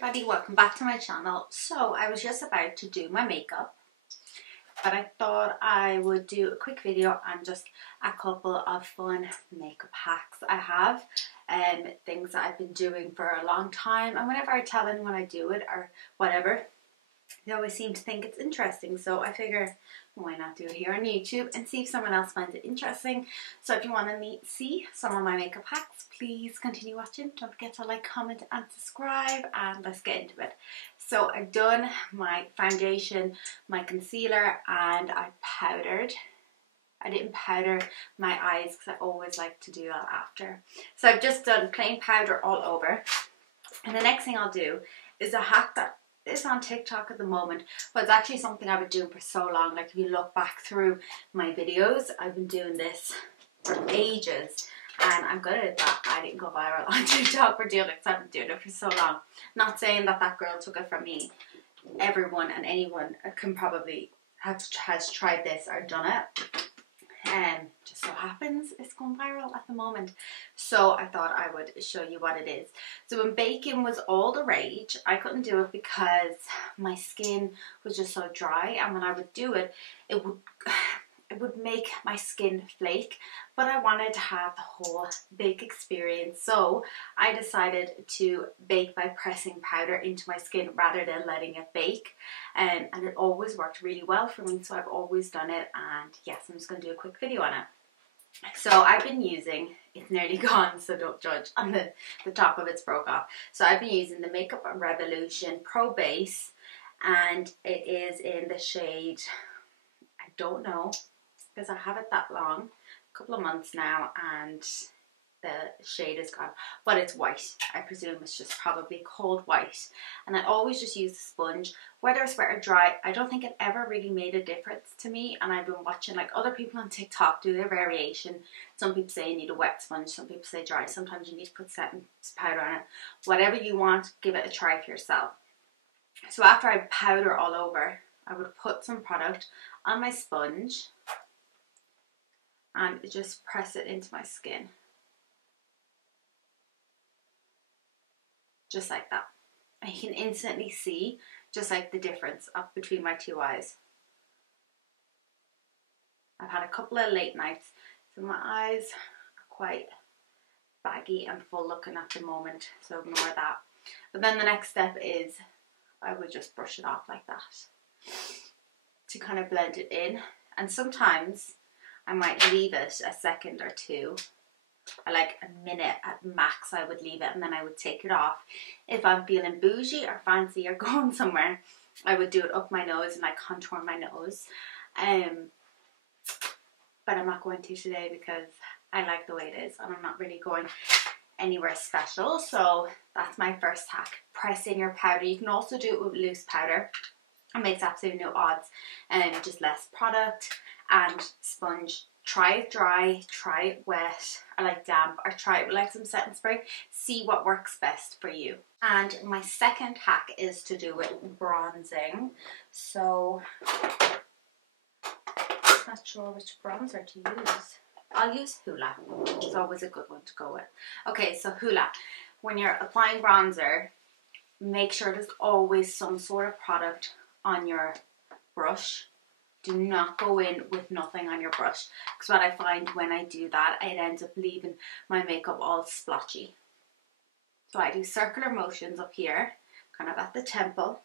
everybody, welcome back to my channel. So I was just about to do my makeup, but I thought I would do a quick video on just a couple of fun makeup hacks I have and things that I've been doing for a long time, and whenever I tell anyone I do it or whatever, they always seem to think it's interesting, so I figure why not do it here on YouTube and see if someone else finds it interesting. So if you want to see some of my makeup hacks, please continue watching. Don't forget to like, comment and subscribe, and let's get into it. So I've done my foundation, my concealer, and I powdered. I didn't powder my eyes because I always like to do that after. So I've just done plain powder all over, and the next thing I'll do is a hack that is on TikTok at the moment, but it's actually something I've been doing for so long. Like if you look back through my videos, I've been doing this for ages, and I'm good at that. I didn't go viral on TikTok for doing it because I've been doing it for so long. Not saying that that girl took it from me. Everyone and anyone can probably has tried this or done it. Just so happens it's going viral at the moment, so I thought I would show you what it is. So when baking was all the rage, I couldn't do it because my skin was just so dry, and when I would do it, it would make my skin flake, but I wanted to have the whole bake experience, so I decided to bake by pressing powder into my skin rather than letting it bake, and it always worked really well for me, so I've always done it. And yes, I'm just going to do a quick video on it. So I've been using, it's nearly gone, so don't judge, on the top of it's broke off. So I've been using the Makeup Revolution Pro Base, and it is in the shade, I don't know, because I have it that long, a couple of months now, and the shade is gone, but it's white. I presume it's just probably cold white, and I always just use the sponge, whether it's wet or dry. I don't think it ever really made a difference to me, and I've been watching like other people on TikTok do their variation. Some people say you need a wet sponge, some people say dry, sometimes you need to put setting powder on it. Whatever you want, give it a try for yourself. So after I powder all over, I would put some product on my sponge and just press it into my skin. Just like that. And you can instantly see just like the difference up between my two eyes. I've had a couple of late nights, so my eyes are quite baggy and full looking at the moment, so ignore that. But then the next step is I would just brush it off like that to kind of blend it in, and sometimes I might leave it a second or two, or like a minute at max. I would leave it, and then I would take it off. If I'm feeling bougie or fancy or going somewhere, I would do it up my nose and I contour my nose. But I'm not going to today because I like the way it is, and I'm not really going anywhere special. So that's my first hack: press in your powder. You can also do it with loose powder. It makes absolutely no odds, and just less product and sponge. Try it dry, try it wet, or like damp, or try it with like some setting spray. See what works best for you. And my second hack is to do with bronzing. So I'm not sure which bronzer to use. I'll use Hoola. It's always a good one to go with. Okay, so Hoola. When you're applying bronzer, make sure there's always some sort of product on your brush. Do not go in with nothing on your brush, because what I find when I do that, it ends up leaving my makeup all splotchy. So I do circular motions up here, kind of at the temple,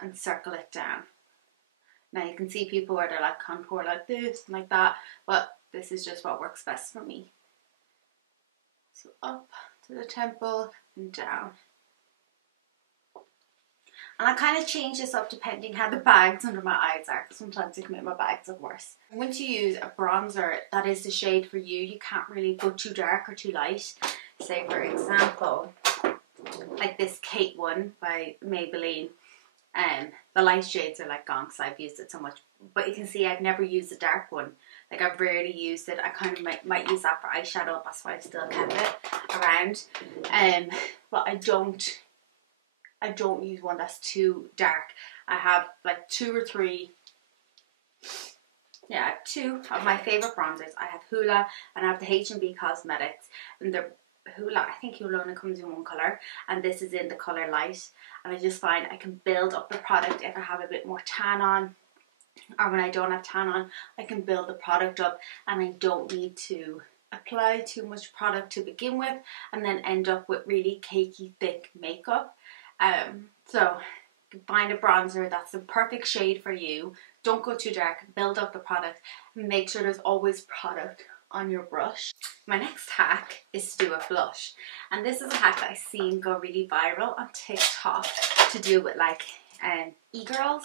and circle it down. Now you can see people where they're like contour like this and like that, but this is just what works best for me. So up to the temple and down. And I kind of change this up depending how the bags under my eyes are. Sometimes it can make my bags look worse. Once you use a bronzer that is the shade for you, you can't really go too dark or too light. Say for example, like this Kate one by Maybelline. The light shades are like gone because I've used it so much. But you can see I've never used the dark one. Like I've rarely used it. I kind of might use that for eyeshadow. That's why I've still kept it around. But I don't use one that's too dark. I have like two or three, yeah, two of my favourite bronzers. I have Hoola and I have the H&B Cosmetics, and the I think Hoola only comes in one colour, and this is in the colour light. And I just find I can build up the product if I have a bit more tan on, or when I don't have tan on, I can build the product up, and I don't need to apply too much product to begin with and then end up with really cakey thick makeup. So find a bronzer that's the perfect shade for you. Don't go too dark, build up the product, and make sure there's always product on your brush. My next hack is to do a blush, and this is a hack that I've seen go really viral on TikTok to do with like e-girls,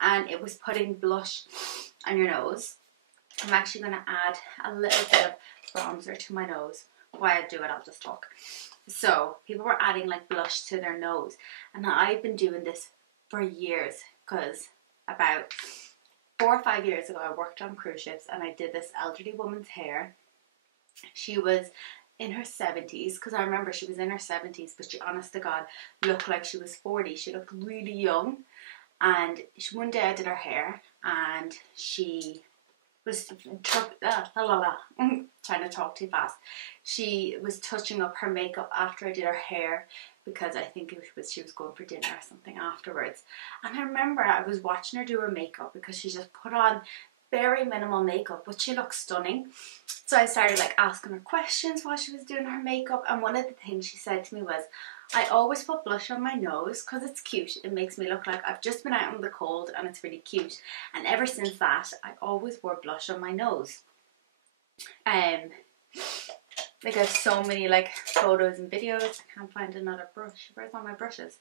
and it was putting blush on your nose. I'm actually going to add a little bit of bronzer to my nose. While I do it, I'll just talk. So people were adding like blush to their nose, and I've been doing this for years, because about 4 or 5 years ago I worked on cruise ships and I did this elderly woman's hair. She was in her 70s, because I remember she was in her 70s, but she, honest to God, looked like she was 40. She looked really young. And one day I did her hair, and she was trying to talk too fast. She was touching up her makeup after I did her hair, because I think she was going for dinner or something afterwards. And I remember I was watching her do her makeup, because she just put on very minimal makeup, but she looked stunning. So I started like asking her questions while she was doing her makeup, and one of the things she said to me was, I always put blush on my nose because it's cute. It makes me look like I've just been out in the cold, and it's really cute. And ever since that, I always wore blush on my nose. Like I have so many like photos and videos. I can't find another brush. Where's all my brushes?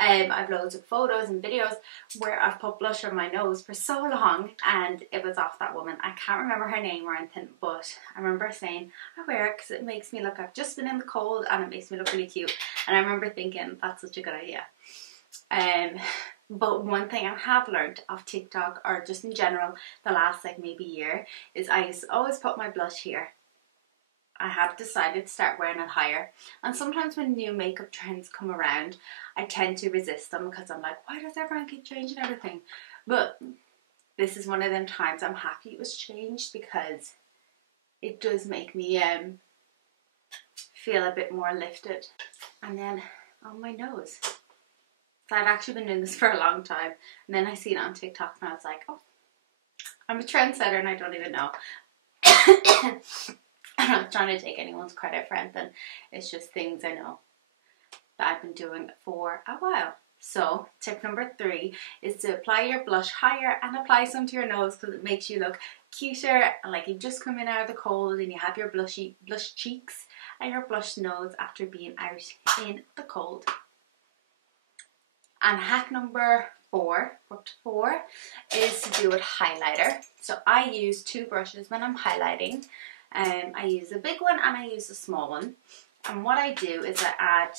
I have loads of photos and videos where I've put blush on my nose for so long, and it was off that woman. I can't remember her name or anything, but I remember saying I wear it because it makes me look, I've just been in the cold and it makes me look really cute. And I remember thinking that's such a good idea. But one thing I have learned off TikTok, or just in general the last like maybe year, is I used to always put my blush here. I have decided to start wearing it higher, and sometimes when new makeup trends come around I tend to resist them, because I'm like, why does everyone keep changing everything? But this is one of them times I'm happy it was changed, because it does make me feel a bit more lifted. And then on my nose, so I've actually been doing this for a long time, and then I seen it on TikTok and I was like, oh, I'm a trendsetter and I don't even know. I'm not trying to take anyone's credit for anything. It's just things I know that I've been doing for a while. So tip number 3 is to apply your blush higher and apply some to your nose, because it makes you look cuter and like you've just come in out of the cold and you have your blush cheeks and your blush nose after being out in the cold. And hack number 4 is to do with highlighter. So I use 2 brushes when I'm highlighting. I use a big one and I use a small one. And what I do is I add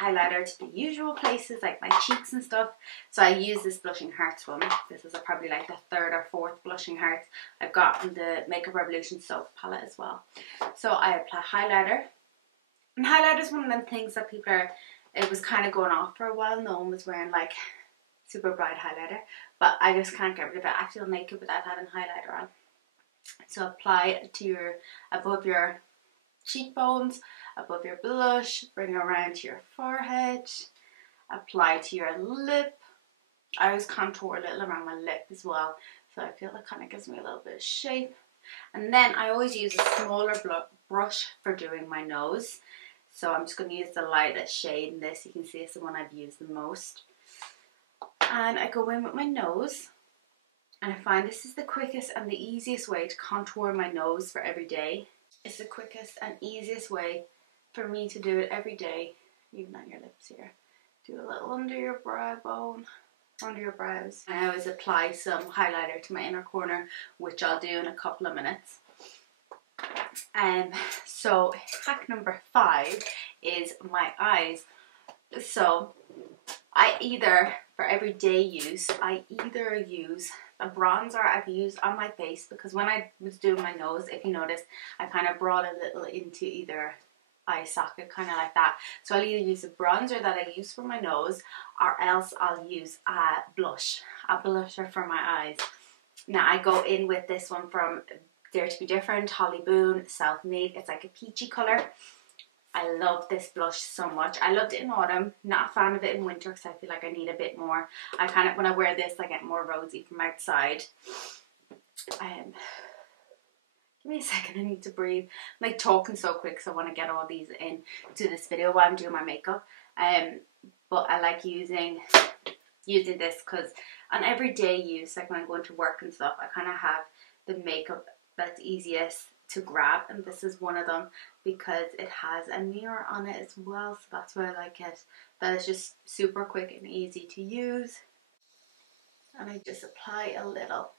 highlighter to the usual places like my cheeks and stuff. So I use this Blushing Hearts one. This is probably like the 3rd or 4th Blushing Hearts I've got from the Makeup Revolution soap palette as well. So I apply highlighter. And highlighter is one of them things that people are, it was kind of going off for a while. No one was wearing like super bright highlighter, but I just can't get rid of it. I feel naked without having highlighter on. So apply it to your, above your cheekbones, above your blush, bring it around to your forehead, apply to your lip. I always contour a little around my lip as well, so I feel that kind of gives me a little bit of shape. And then I always use a smaller brush for doing my nose. So I'm just going to use the lightest shade in this. You can see it's the one I've used the most. And I go in with my nose. And I find this is the quickest and the easiest way to contour my nose for every day. It's the quickest and easiest way for me to do it every day, even on your lips here. Do a little under your brow bone, under your brows. And I always apply some highlighter to my inner corner, which I'll do in a couple of minutes. So hack number 5 is my eyes. So I either, for everyday use, I either use a bronzer I've used on my face, because when I was doing my nose, if you notice, I kind of brought a little into either eye socket, kind of like that. So I'll either use a bronzer that I use for my nose, or else I'll use a blusher for my eyes. Now I go in with this one from Dare to be Different, Holly Boone, Self Made. It's like a peachy colour. I love this blush so much. I loved it in autumn. Not a fan of it in winter because I feel like I need a bit more. I kind of, when I wear this, I get more rosy from outside. Give me a second, I need to breathe. I'm like talking so quick so I want to get all these in to this video while I'm doing my makeup. But I like using this because on everyday use, like when I'm going to work and stuff, I kind of have the makeup that's easiest to grab, and this is one of them because it has a mirror on it as well, so that's why I like it. That is just super quick and easy to use, and I just apply a little.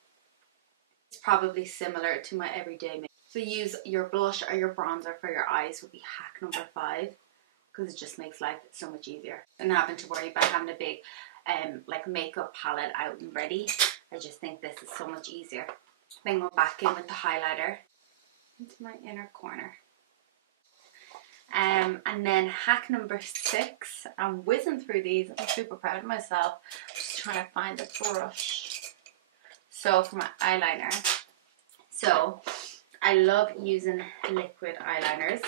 It's probably similar to my everyday makeup. So use your blush or your bronzer for your eyes would be hack number 5, because it just makes life so much easier than having to worry about having a big like makeup palette out and ready. I just think this is so much easier. Then go back in with the highlighter into my inner corner. And then hack number 6, I'm whizzing through these, I'm super proud of myself. Just trying to find the brush. So for my eyeliner, so I love using liquid eyeliners.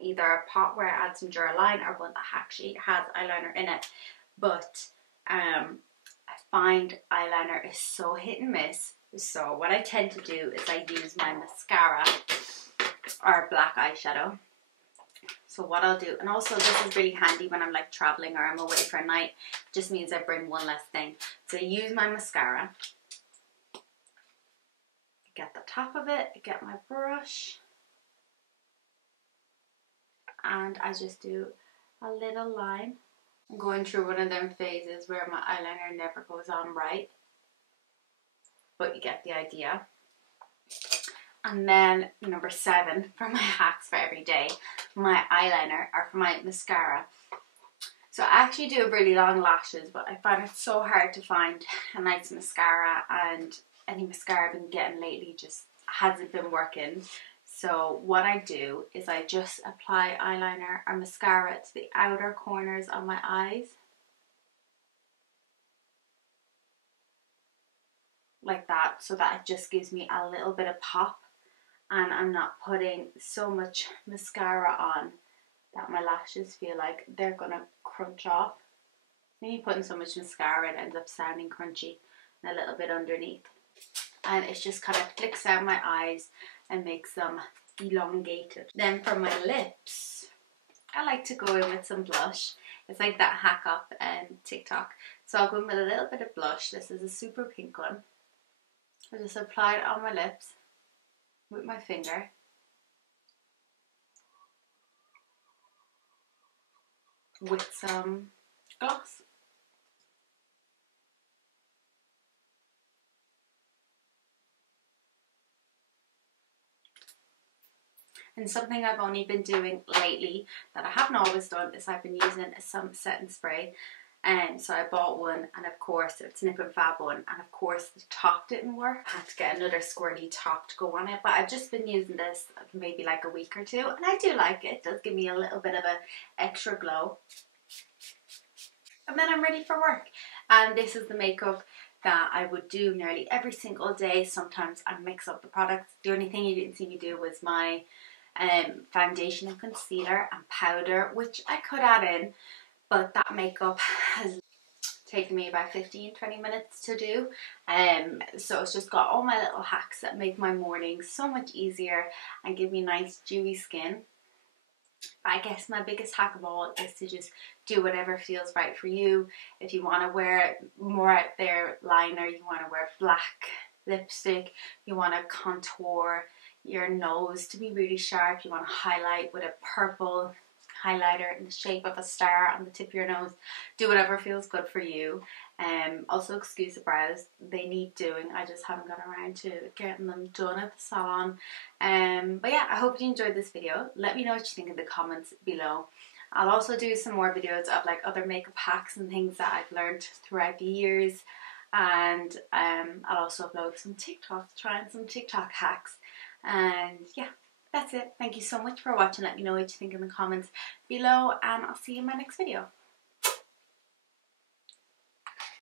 Either a pot where I add some Duraline or one that actually has eyeliner in it. But I find eyeliner is so hit and miss. So what I tend to do is I use my mascara or black eyeshadow. So what I'll do, and also this is really handy when I'm like traveling or I'm away for a night. It just means I bring one less thing. So I use my mascara. Get the top of it, get my brush. And I just do a little line. I'm going through one of them phases where my eyeliner never goes on right. But you get the idea. And then number 7 for my hacks for every day, my eyeliner or for my mascara. So I actually do really long lashes, but I find it so hard to find a nice mascara, and any mascara I've been getting lately just hasn't been working. So what I do is I just apply eyeliner or mascara to the outer corners of my eyes. Like that, so that it just gives me a little bit of pop, and I'm not putting so much mascara on that my lashes feel like they're gonna crunch off. When you're putting so much mascara, it ends up sounding crunchy and a little bit underneath. And it just kind of flicks out my eyes and makes them elongated. Then for my lips, I like to go in with some blush. It's like that hack up and TikTok. So I'll go in with a little bit of blush. This is a super pink one. I just apply it on my lips with my finger. With some gloss. And something I've only been doing lately that I haven't always done is I've been using some setting spray. And so I bought one, and of course it's Nip and Fab one, and of course the top didn't work. I had to get another squirty top to go on it, but I've just been using this maybe like a week or two, and I do like it. It does give me a little bit of an extra glow. And then I'm ready for work. And this is the makeup that I would do nearly every single day. Sometimes I mix up the products. The only thing you didn't see me do was my foundation and concealer and powder, which I could add in, but that makeup has taken me about 15-20 minutes to do. So it's just got all my little hacks that make my mornings so much easier and give me nice dewy skin. I guess my biggest hack of all is to just do whatever feels right for you. If you want to wear more out there liner, you want to wear black lipstick, you want to contour your nose to be really sharp, you want to highlight with a purple highlighter in the shape of a star on the tip of your nose, do whatever feels good for you. Also excuse the brows, they need doing. I just haven't got around to getting them done at the salon. But yeah, I hope you enjoyed this video. Let me know what you think in the comments below. I'll also do some more videos of like other makeup hacks and things that I've learned throughout the years, and I'll also upload some TikToks, trying some TikTok hacks. And yeah, that's it. Thank you so much for watching. Let me know what you think in the comments below, and I'll see you in my next video.